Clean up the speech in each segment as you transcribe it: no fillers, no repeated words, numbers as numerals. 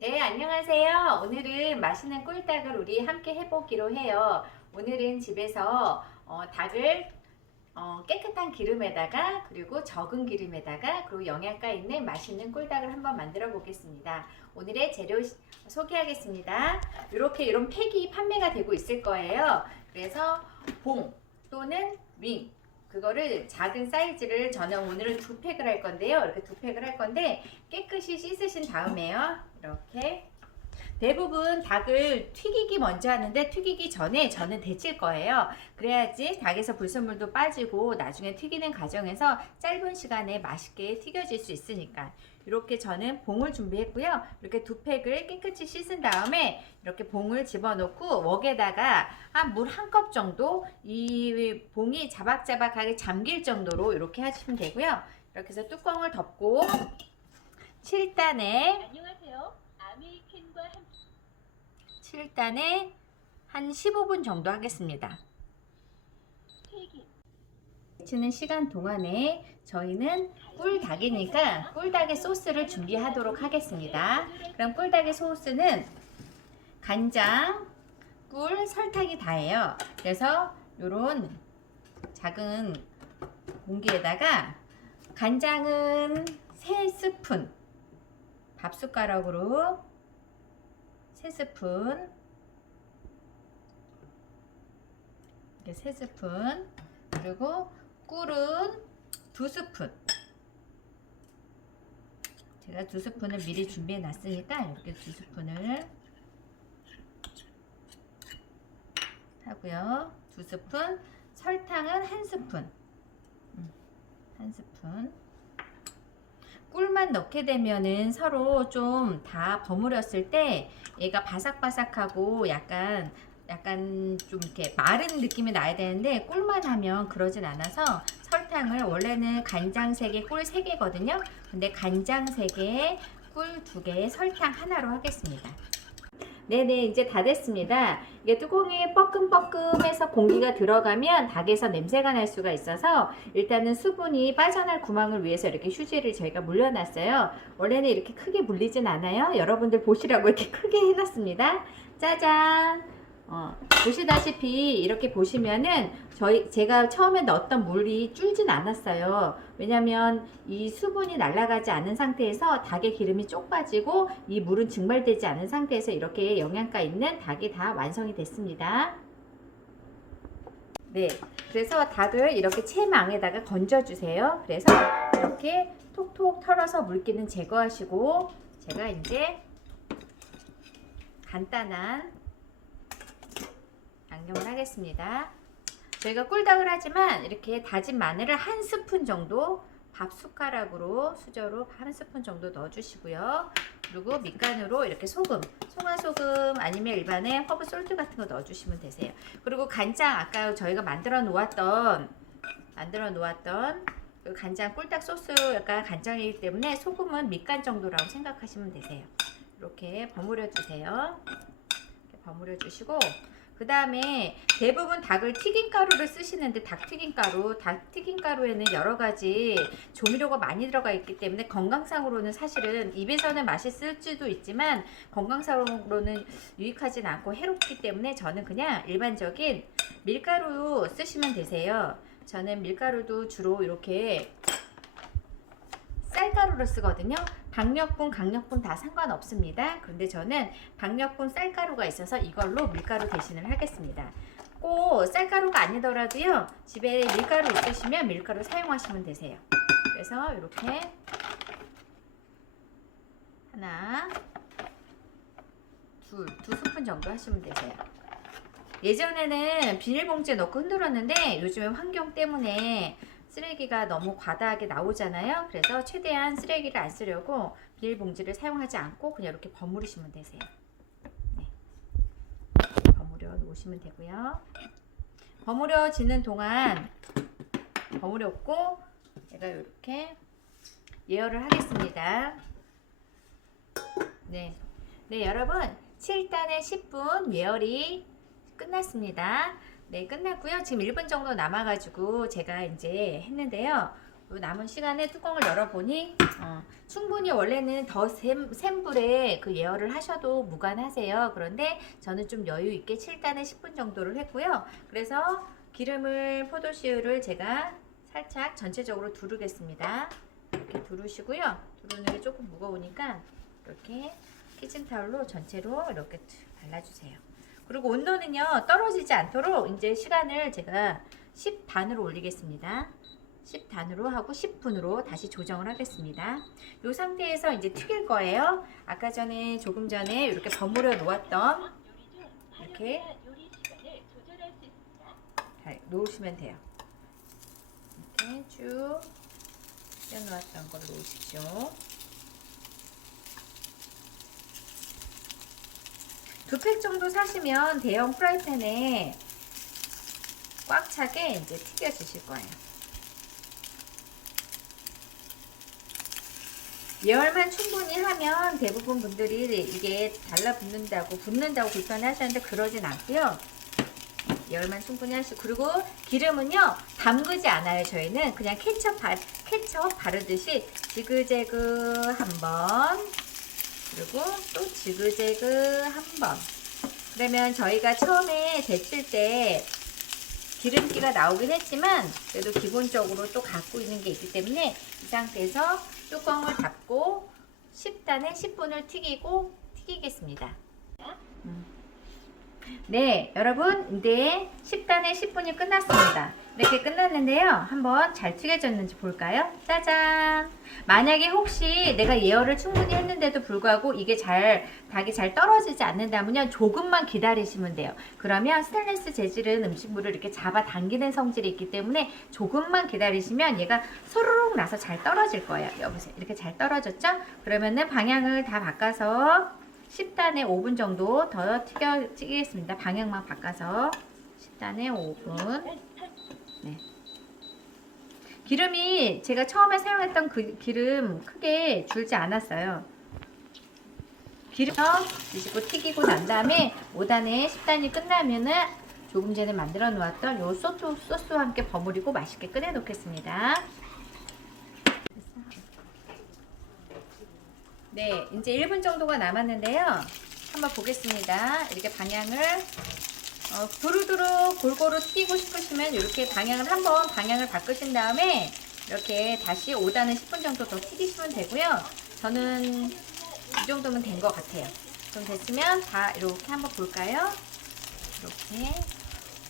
네, 안녕하세요. 오늘은 맛있는 꿀닭을 우리 함께 해보기로 해요. 오늘은 집에서 닭을 깨끗한 기름에다가 그리고 적은 기름에다가 그리고 영양가 있는 맛있는 꿀닭을 한번 만들어 보겠습니다. 오늘의 재료 소개하겠습니다. 이렇게 이런 팩이 판매가 되고 있을 거예요. 그래서 봉 또는 윙 그거를 작은 사이즈를 저는 오늘은 2팩을 할 건데요. 이렇게 2팩을 할 건데 깨끗이 씻으신 다음에요. 이렇게 대부분 닭을 튀기기 먼저 하는데 튀기기 전에 저는 데칠 거예요. 그래야지 닭에서 불순물도 빠지고 나중에 튀기는 과정에서 짧은 시간에 맛있게 튀겨질 수 있으니까 이렇게 저는 봉을 준비했고요. 이렇게 2팩을 깨끗이 씻은 다음에 이렇게 봉을 집어넣고 웍에다가 한 물 한 컵 정도 이 봉이 자박자박하게 잠길 정도로 이렇게 하시면 되고요. 이렇게 해서 뚜껑을 덮고 7단에 안녕하세요. 아메리칸과 함께 7단에 한 15분 정도 하겠습니다. 튀김, 데치는 시간 동안에 저희는 꿀닭이니까 꿀닭의 소스를 준비하도록 하겠습니다. 그럼 꿀닭의 소스는 간장, 꿀, 설탕이 다예요. 그래서 요런 작은 공기에다가 간장은 3스푼, 밥숟가락으로 3스푼, 이렇게 3스푼, 그리고 꿀은 2스푼. 제가 2스푼을 미리 준비해 놨으니까 이렇게 2스푼을 하고요. 2스푼, 설탕은 1스푼. 1스푼. 꿀만 넣게 되면은 서로 좀 다 버무렸을 때 얘가 바삭바삭하고 약간 좀 이렇게 마른 느낌이 나야 되는데 꿀만 하면 그러진 않아서 설탕을 원래는 간장 3개, 꿀 3개거든요. 근데 간장 3개, 꿀 2개, 설탕 하나로 하겠습니다. 네네, 이제 다 됐습니다. 이게 뚜껑이 뻐끔뻐끔해서 공기가 들어가면 닭에서 냄새가 날 수가 있어서 일단은 수분이 빠져날 구멍을 위해서 이렇게 휴지를 저희가 물려놨어요. 원래는 이렇게 크게 물리진 않아요. 여러분들 보시라고 이렇게 크게 해놨습니다. 짜잔! 보시다시피 이렇게 보시면은 제가 처음에 넣었던 물이 줄진 않았어요. 왜냐면 이 수분이 날아가지 않은 상태에서 닭의 기름이 쪽 빠지고 이 물은 증발되지 않은 상태에서 이렇게 영양가 있는 닭이 다 완성이 됐습니다. 네, 그래서 닭을 이렇게 채망에다가 건져주세요. 그래서 이렇게 톡톡 털어서 물기는 제거하시고 제가 이제 간단한 양념을 하겠습니다. 저희가 꿀닭을 하지만 이렇게 다진 마늘을 1스푼 정도 밥 숟가락으로 수저로 1스푼 정도 넣어주시고요. 그리고 밑간으로 이렇게 소금, 송화소금 아니면 일반의 허브 솔트 같은 거 넣어주시면 되세요. 그리고 간장 아까 저희가 만들어 놓았던 그 간장 꿀닭 소스가 간장이기 때문에 소금은 밑간 정도라고 생각하시면 되세요. 이렇게 버무려 주세요. 이렇게 버무려 주시고 그 다음에 대부분 닭을 튀김가루를 쓰시는데 닭 튀김가루에는 여러가지 조미료가 많이 들어가 있기 때문에 건강상으로는 사실은 입에서는 맛있을지도 있지만 건강상으로는 유익하진 않고 해롭기 때문에 저는 그냥 일반적인 밀가루 쓰시면 되세요. 저는 밀가루도 주로 이렇게 쌀가루를 쓰거든요. 박력분, 강력분 다 상관없습니다. 그런데 저는 박력분 쌀가루가 있어서 이걸로 밀가루 대신을 하겠습니다. 꼭 쌀가루가 아니더라도요. 집에 밀가루 있으시면 밀가루 사용하시면 되세요. 그래서 이렇게 하나, 두 스푼 정도 하시면 되세요. 예전에는 비닐봉지에 넣고 흔들었는데 요즘에 환경 때문에 쓰레기가 너무 과다하게 나오잖아요. 그래서 최대한 쓰레기를 안 쓰려고 비닐봉지를 사용하지 않고 그냥 이렇게 버무리시면 되세요. 네. 버무려 놓으시면 되고요. 버무려지는 동안 버무렸고 제가 이렇게 예열을 하겠습니다. 네, 여러분 7단에 10분 예열이 끝났습니다. 네, 끝났고요. 지금 1분 정도 남아가지고 제가 이제 했는데요. 요 남은 시간에 뚜껑을 열어보니 충분히 원래는 더 센 불에 그 예열을 하셔도 무관하세요. 그런데 저는 좀 여유 있게 7단에 10분 정도를 했고요. 그래서 기름을 포도씨유를 제가 살짝 전체적으로 두르겠습니다. 이렇게 두르시고요. 두르는 게 조금 무거우니까 이렇게 키친타올로 전체로 이렇게 발라주세요. 그리고 온도는요 떨어지지 않도록 이제 시간을 제가 10단으로 올리겠습니다. 10단으로 하고 10분으로 다시 조정을 하겠습니다. 이 상태에서 이제 튀길 거예요. 아까 전에 조금 전에 이렇게 버무려 놓았던 이렇게 잘 놓으시면 돼요. 이렇게 쭉 펴놓았던 걸 놓으십시오. 두 팩 정도 사시면 대형 프라이팬에 꽉 차게 이제 튀겨 주실 거예요. 예열만 충분히 하면 대부분 분들이 이게 달라붙는다고 붙는다고 불편해하시는데 그러진 않고요. 예열만 충분히 하시고, 그리고 기름은요 담그지 않아요. 저희는 그냥 케첩 바르듯이 지그재그 한번, 그리고 또 지그재그 한번. 그러면 저희가 처음에 데칠 때 기름기가 나오긴 했지만 그래도 기본적으로 또 갖고 있는 게 있기 때문에 이 상태에서 뚜껑을 닫고 10단에 10분을 튀기겠습니다. 네, 여러분 이제 10단에 10분이 끝났습니다. 이렇게 끝났는데요. 한번 잘 튀겨졌는지 볼까요? 짜잔! 만약에 혹시 내가 예열을 충분히 했는데도 불구하고 이게 닭이 잘 떨어지지 않는다면 조금만 기다리시면 돼요. 그러면 스테인리스 재질은 음식물을 이렇게 잡아당기는 성질이 있기 때문에 조금만 기다리시면 얘가 소르륵 나서 잘 떨어질 거예요. 여보세요. 이렇게 잘 떨어졌죠? 그러면은 방향을 다 바꿔서 10단에 5분 정도 더 튀기겠습니다. 방향만 바꿔서 10단에 5분. 네. 기름이 제가 처음에 사용했던 그 기름 크게 줄지 않았어요. 기름 드시고 튀기고 난 다음에 5단에 10단이 끝나면은 조금 전에 만들어 놓았던 요 소스와 함께 버무리고 맛있게 끓여 놓겠습니다. 네, 이제 1분 정도가 남았는데요. 한번 보겠습니다. 이렇게 방향을 두루두루 골고루 튀기고 싶으시면 이렇게 방향을 바꾸신 다음에 이렇게 다시 5단은 10분 정도 더 튀기시면 되고요. 저는 이 정도면 된 것 같아요. 좀 됐으면 다 이렇게 한번 볼까요? 이렇게.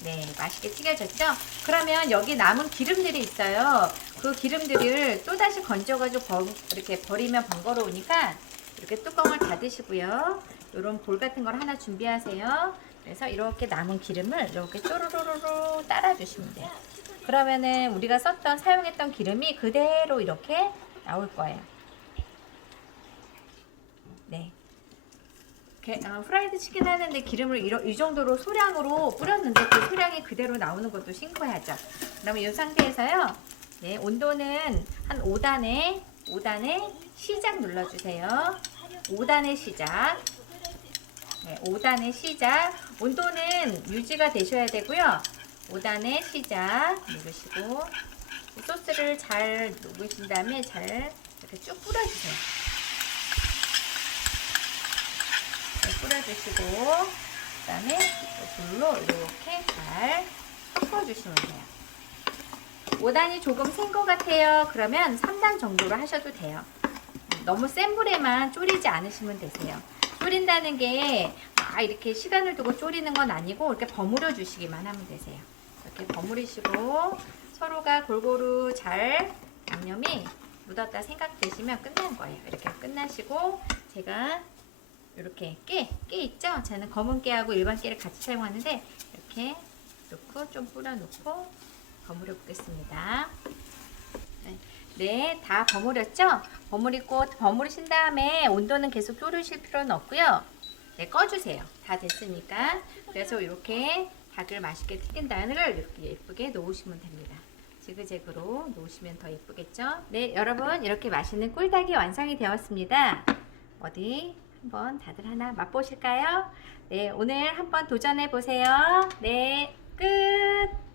네, 맛있게 튀겨졌죠? 그러면 여기 남은 기름들이 있어요. 그 기름들을 또다시 건져가지고 이렇게 버리면 번거로우니까 이렇게 뚜껑을 닫으시고요. 이런 볼 같은 걸 하나 준비하세요. 그래서 이렇게 남은 기름을 이렇게 쪼르르르 따라주시면 돼요. 그러면은 우리가 사용했던 기름이 그대로 이렇게 나올 거예요. 네. 프라이드 치킨 하는데 기름을 이 정도로 소량으로 뿌렸는데 그 소량이 그대로 나오는 것도 싱크하죠. 그러면 이 상태에서요. 네, 온도는 한 5단에 시작 눌러주세요. 5단에 시작. 네, 5단에 시작. 온도는 유지가 되셔야 되고요. 5단에 시작 누르시고 소스를 잘 녹이신 다음에 잘 이렇게 쭉 뿌려주세요. 뿌려주시고 그다음에 불로 이렇게 잘 섞어주시면 돼요. 5단이 조금 센 것 같아요. 그러면 3단 정도로 하셔도 돼요. 너무 센 불에만 졸이지 않으시면 되세요. 졸인다는 게 이렇게 시간을 두고 졸이는 건 아니고 이렇게 버무려 주시기만 하면 되세요. 이렇게 버무리시고 서로가 골고루 잘 양념이 묻었다 생각되시면 끝난 거예요. 이렇게 끝나시고 제가 이렇게 깨 있죠? 저는 검은 깨하고 일반 깨를 같이 사용하는데 이렇게 넣고 좀 뿌려놓고 버무려 보겠습니다. 네, 다 버무렸죠? 버무리신 다음에 온도는 계속 졸으실 필요는 없고요. 네, 꺼주세요. 다 됐으니까. 그래서 이렇게 닭을 맛있게 튀긴 다음에 이렇게 예쁘게 놓으시면 됩니다. 지그재그로 놓으시면 더 예쁘겠죠? 네, 여러분 이렇게 맛있는 꿀닭이 완성이 되었습니다. 어디 한번 다들 하나 맛보실까요? 네, 오늘 한번 도전해 보세요. 네, 끝!